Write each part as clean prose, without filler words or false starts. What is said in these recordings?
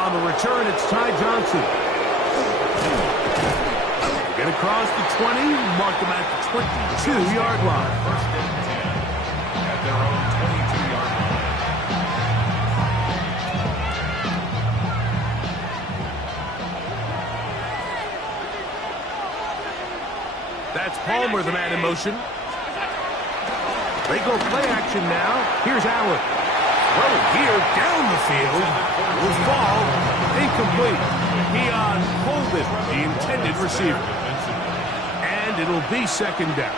On the return, it's Ty Johnson. Get across the 20, mark them at the 22-yard line. First and 10 at their own 22-yard line. That's Palmer, the man in motion. They go play action now. Here's Allen. Well, here down the field will fall incomplete. Keon Holden, the intended receiver. And it'll be second down.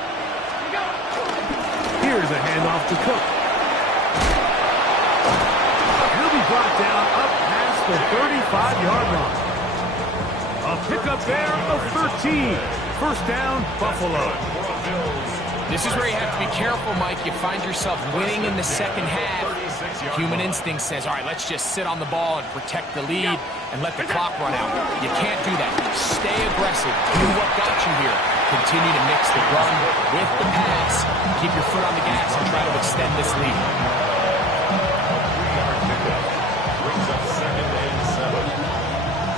Here's a handoff to Cook. He'll be brought down up past the 35-yard line. A pickup there of 13. First down, Buffalo. This is where you have to be careful, Mike. You find yourself winning in the second half. Human instinct says, all right, let's just sit on the ball and protect the lead and let the clock run out. You can't do that. Stay aggressive. Do what got you here. Continue to mix the run with the pass. Keep your foot on the gas and try to extend this lead.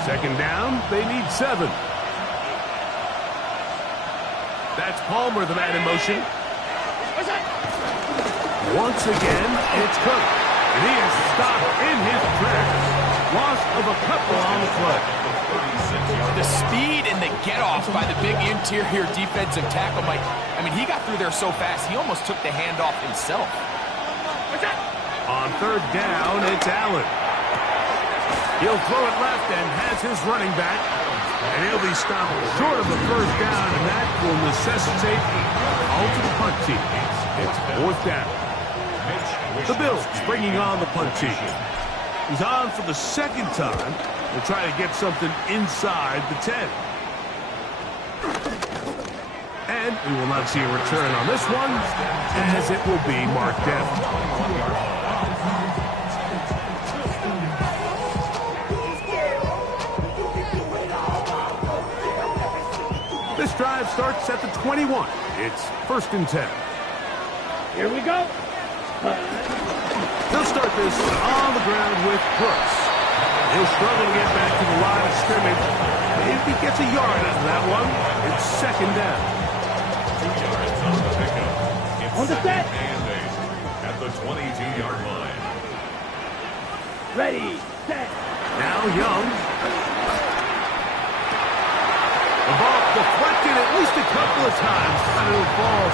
Second down, they need 7. That's Palmer, the man in motion. Once again, it's Cook. And he is stopped in his tracks. Loss of a couple on the play. The speed and the get-off by the big interior defensive tackle, Mike. I mean, he got through there so fast, he almost took the handoff himself. On third down, it's Allen. He'll throw it left and has his running back. And he'll be stopped short of the first down, and that will necessitate the ultimate punt team. It's fourth down. The Bills bringing on the punt team. He's on for the second time to try to get something inside the 10. And we will not see a return on this one, as it will be marked down. This drive starts at the 21. It's first and 10. Here we go. They'll start this on the ground with Brooks. He'll struggle to get back to the line of scrimmage. If he gets a yard out of that one, it's second down. 2 yards on the pickup. On the set. And 8 at the 22-yard line. Ready, set. Now Young. The ball deflected at least a couple of times, and it'll fall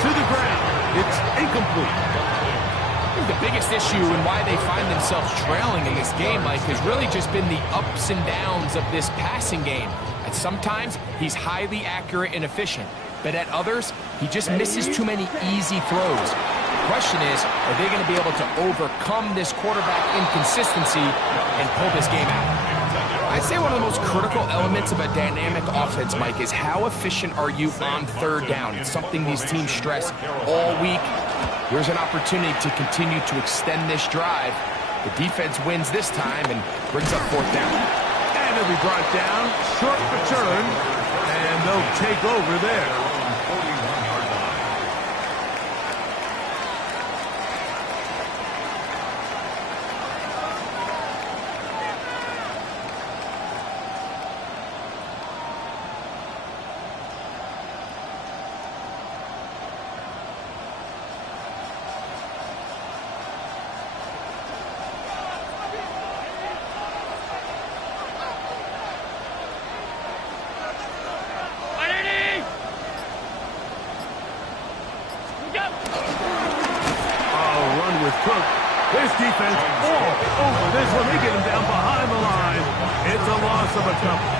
to the ground. It's incomplete. I think the biggest issue and why they find themselves trailing in this game, Mike, has really just been the ups and downs of this passing game. And sometimes he's highly accurate and efficient, but at others, he just misses too many easy throws. The question is, are they going to be able to overcome this quarterback inconsistency and pull this game out? I'd say one of the most critical elements of a dynamic offense, Mike, is how efficient are you on third down? It's something these teams stress all week. Here's an opportunity to continue to extend this drive. The defense wins this time and brings up fourth down. And it'll be brought down, short return, and they'll take over there. This defense all over this one. They get him down behind the line. It's a loss of a couple.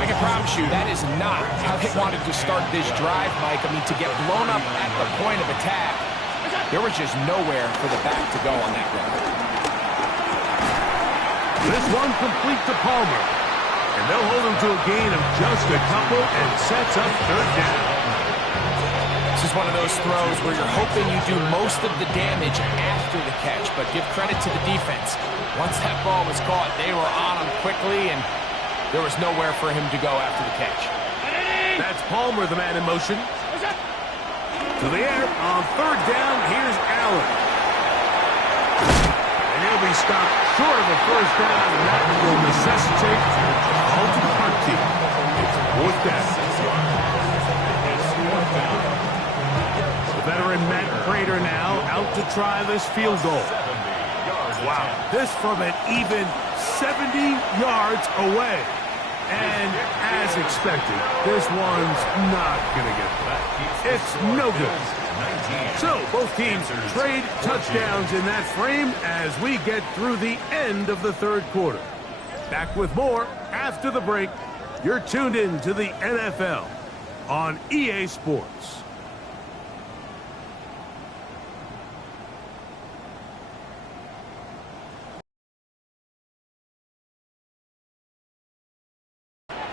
I can promise you that is not how they wanted to start this drive, Mike. I mean, to get blown up at the point of attack, there was just nowhere for the back to go on that run. This one complete to Palmer. And they'll hold him to a gain of just a couple and sets up third down. This is one of those throws where you're hoping you do most of the damage after the catch, but give credit to the defense. Once that ball was caught, they were on him quickly, and there was nowhere for him to go after the catch. That's Palmer, the man in motion. To the air on third down, here's Allen. And he'll be stopped short of a first down, and that will necessitate a call to the punt team. It's fourth down. The veteran Matt Prater now out to try this field goal. Wow, this from an even 70 yards away. And as expected, this one's not going to get back. It's no good. So both teams trade touchdowns in that frame as we get through the end of the third quarter. Back with more after the break. You're tuned in to the NFL on EA Sports.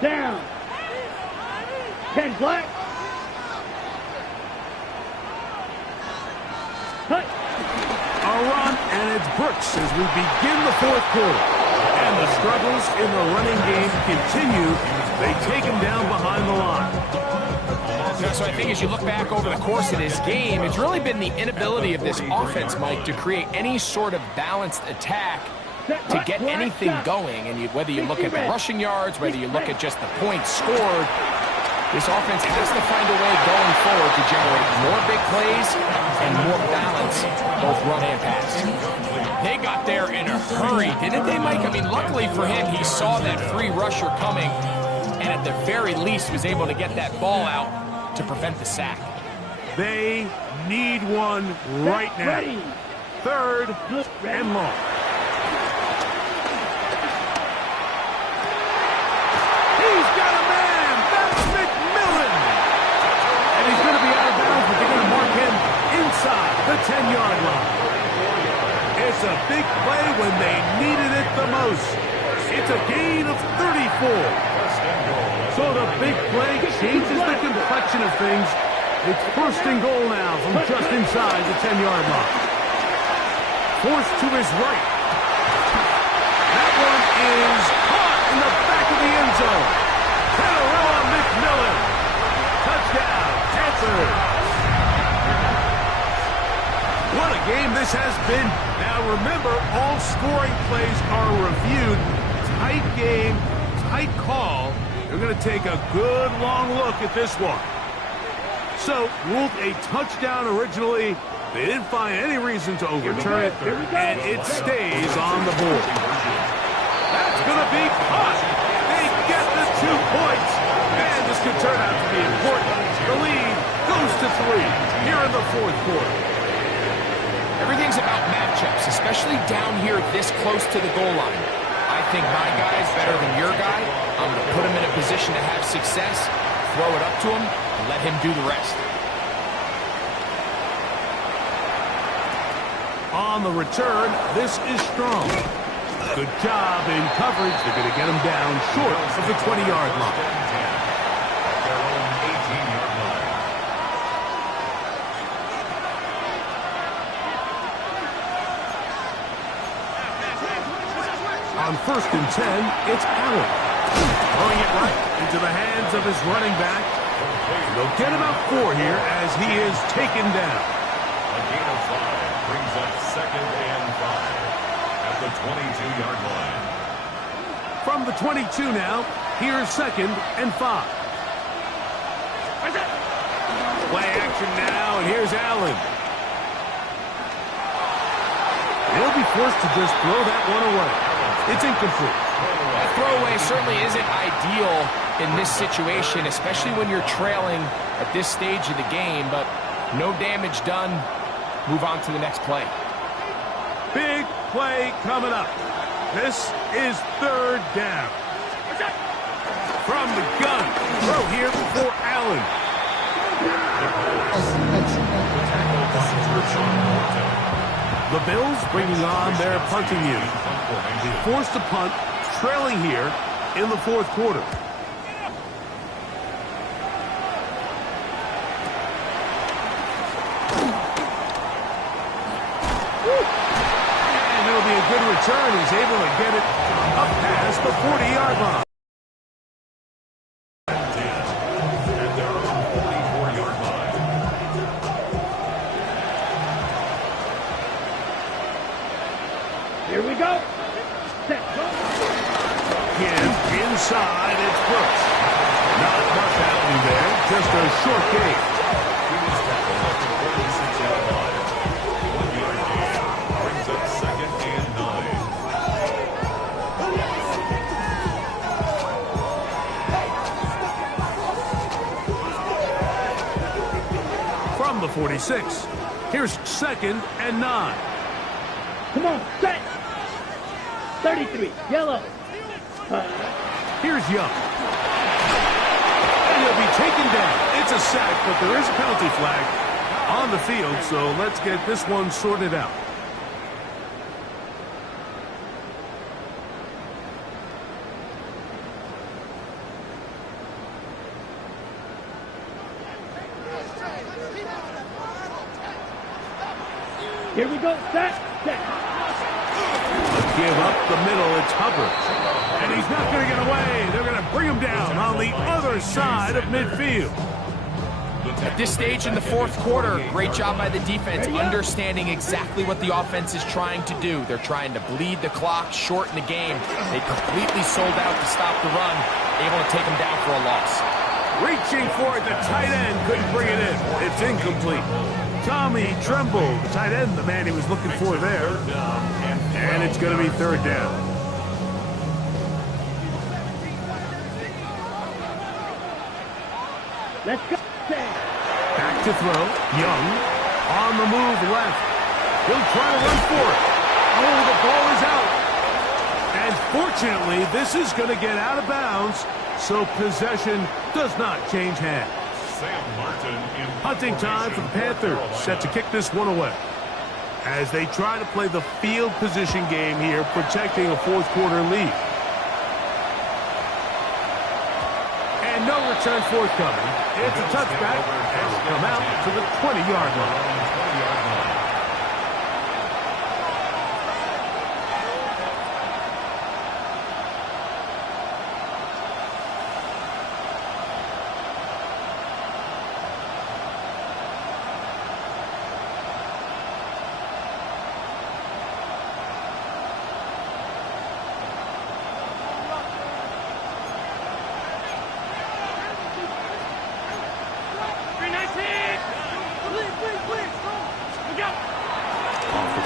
Down. 10 black. Cut. A run, and it's Brooks as we begin the fourth quarter. And the struggles in the running game continue. They take him down behind the line. So I think as you look back over the course of this game, it's really been the inability of this offense, Mike, to create any sort of balanced attack to get anything going. And whether you look at the rushing yards, whether you look at just the points scored, this offense has to find a way going forward to generate more big plays and more balance, both run and pass. They got there in a hurry, didn't they, Mike? I mean, luckily for him, he saw that free rusher coming, and at the very least was able to get that ball out to prevent the sack. They need one right now. Third and long. He's got a man. That's McMillan. And he's going to be out of bounds, but they're going to mark him inside the 10-yard line. It's a big play when they needed it the most. It's a gain of 34. So the big play changes the complexion of things. It's first and goal now from just inside the 10-yard line. Forced to his right. That one is caught in the back of the end zone. Kenarella McMillan. Touchdown, Panthers. What a game this has been. Now remember, all scoring plays are reviewed. Tight game, tight call. They're going to take a good long look at this one. So, ruled a touchdown originally. They didn't find any reason to overturn it, and it stays on the board. That's going to be caught. They get the 2 points, and this could turn out to be important. The lead goes to 3 here in the fourth quarter. Everything's about matchups, especially down here this close to the goal line. I think my guy is better than your guy. I'm going to put him in a position to have success, throw it up to him, and let him do the rest. On the return, this is Strong. Good job in coverage. They're going to get him down short of the 20-yard line. Their own 18-yard line. On first and 10, it's Allen. Throwing it right into the hands of his running back. They'll get about 4 here as he is taken down. A gain of 5 brings up second and 5 at the 22-yard line. From the 22 now, here's second and 5. Play action now, and here's Allen. They'll be forced to just throw that one away. It's incomplete. That throwaway certainly isn't ideal in this situation, especially when you're trailing at this stage of the game, but no damage done. Move on to the next play. Big play coming up. This is third down. From the gun. Throw here for Allen. The Bills bringing on their punting unit. They forced a punt, trailing here in the fourth quarter. And it'll be a good return. He's able to get it up past the 40-yard line. At their own 44-yard line. Here we go. Set, go. Again, inside, it's Brooks. Not much happening there, just a short gain. He was tackled at the 46-yard line. 1-yard gain brings up second and 9. From the 46, here's second and 9. Come on, set. 33, yellow. Here's Young. And he'll be taken down. It's a sack, but there is a penalty flag on the field, so let's get this one sorted out. Here we go, set. Give up the middle, it's Hubbard. And he's not going to get away. They're going to bring him down on the other side of midfield. At this stage in the fourth quarter, great job by the defense, understanding exactly what the offense is trying to do. They're trying to bleed the clock, shorten the game. They completely sold out to stop the run, able to take them down for a loss. Reaching for it, the tight end couldn't bring it in. It's incomplete. Tommy Tremble, the tight end, the man he was looking for there. And it's going to be third down. Let's go. Back to throw. Young on the move left. He'll try to run for it. Oh, the ball is out. And fortunately, this is going to get out of bounds, so possession does not change hands. Sam Martin in Hunting time for the Panthers, set to kick this one away. As they try to play the field position game here, protecting a fourth quarter lead. And no return forthcoming. It's a touchback, and will come out to the 20-yard line.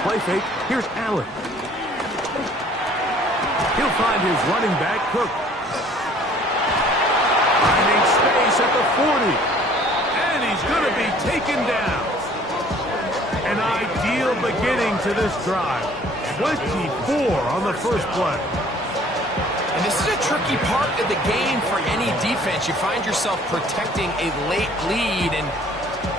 Play fake. Here's Allen. He'll find his running back, Cook. Finding space at the 40. And he's going to be taken down. An ideal beginning to this drive. 24 on the first play. And this is a tricky part of the game for any defense. You find yourself protecting a late lead, and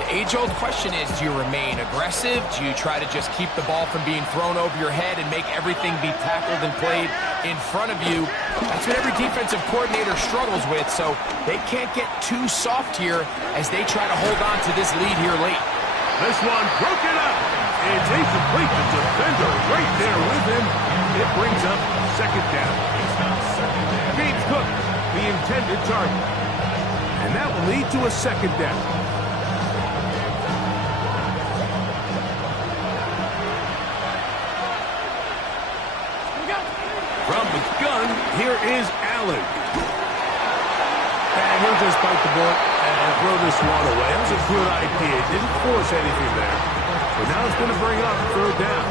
the age-old question is, do you remain aggressive? Do you try to just keep the ball from being thrown over your head and make everything be tackled and played in front of you? That's what every defensive coordinator struggles with, so they can't get too soft here as they try to hold on to this lead here late. This one broken up. It's incomplete. The defender right there with him. It brings up second down. James Cook, the intended target. And that will lead to a second down. From the gun, here is Allen. And he'll just bite the bullet and throw this one away. That was a good idea. Didn't force anything there. But now it's going to bring up third down.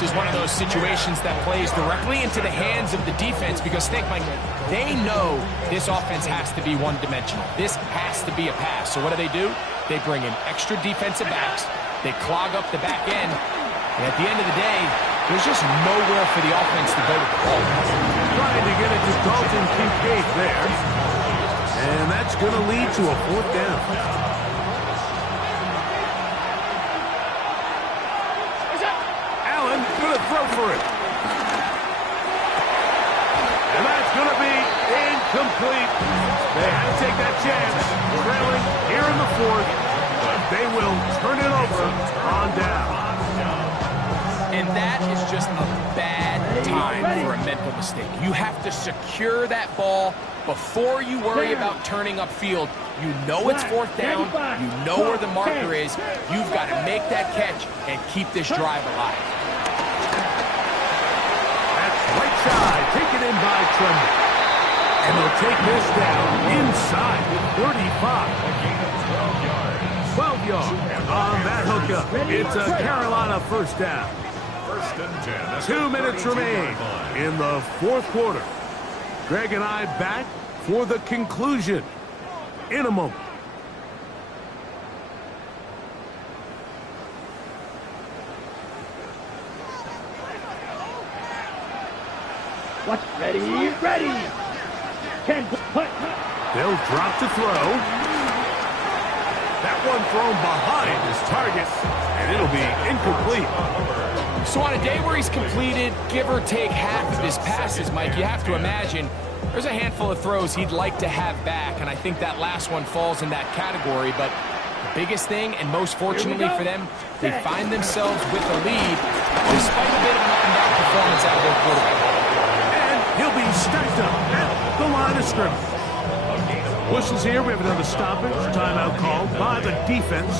This is one of those situations that plays directly into the hands of the defense because, think, Mike, they know this offense has to be one-dimensional. This has to be a pass. So what do? They bring in extra defensive backs. They clog up the back end. And at the end of the day, there's just nowhere for the offense to go with the ball. Trying to get it to Dalton Kincaid there. And that's going to lead to a fourth down. Allen going to throw for it. And that's going to be incomplete. They had to take that chance. Trailing here in the fourth. But they will turn it over on down. And that is just a bad time for a mental mistake. You have to secure that ball before you worry about turning upfield. You know it's fourth down. You know where the marker is. You've got to make that catch and keep this drive alive. in by Tremble. And they'll take this down inside the 35. A gain of 12 yards. 12 yards on that hookup. It's a Carolina first down. First and 10. 2 minutes remain in the fourth quarter. Greg and I back for the conclusion in a moment. Watch. Ready. 10. Punt. They'll drop to throw. That one thrown behind his target, and it'll be incomplete. So on a day where he's completed, give or take half of his passes, Mike, you have to imagine there's a handful of throws he'd like to have back, and I think that last one falls in that category. But the biggest thing, and most fortunately for them, they find themselves with the lead despite a bit of an up-and-down performance out of their quarterback. And he'll be stacked up at the line of scrimmage. Whistles here. We have another stoppage. Timeout called by the defense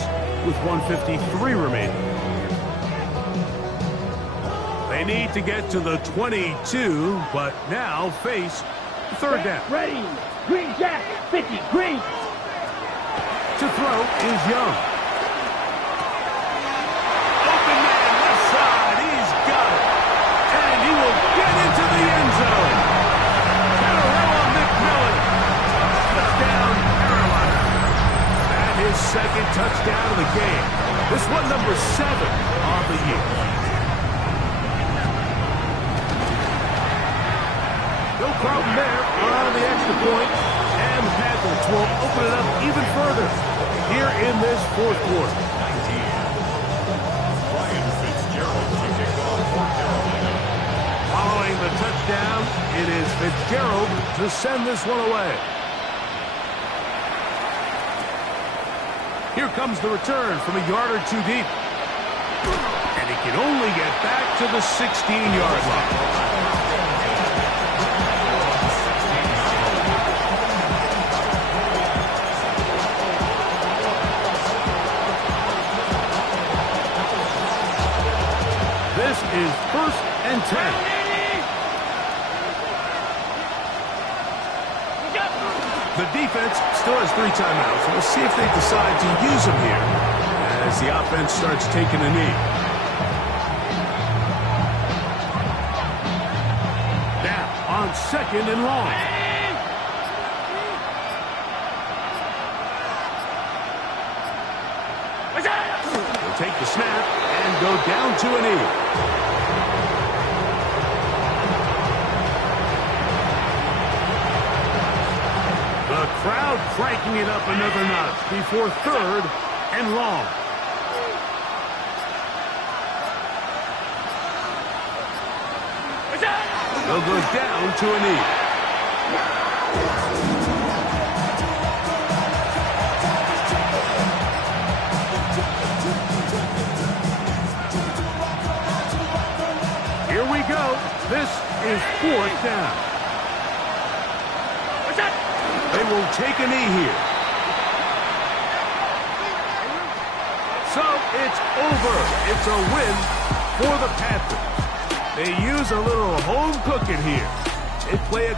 with 1:53 remaining. They need to get to the 22, but now face third down. Ready. Green Jack. 50. Green. To throw is Young. Open man left side. He's got it. And he will get into the end zone. Carolina McMillan. Touchdown, Carolina. And his second touchdown of the game. This one number 7 on the year. No problem there on the extra point. And the Panthers will open it up even further here in this fourth quarter. 19. Ryan Fitzgerald to kick off for Carolina. Following the touchdown, it is Fitzgerald to send this one away. Here comes the return from a yard or two deep. And he can only get back to the 16-yard line. This is 1st and 10. The defense still has 3 timeouts. We'll see if they decide to use them here as the offense starts taking a knee. Now on 2nd and long. They'll take the snap and go down to a knee. The crowd cranking it up another notch before 3rd and long. They'll go down to a knee. Here we go. This is 4th down. They will take a knee here. So it's over. It's a win for the Panthers. They use a little home cooking here. They play a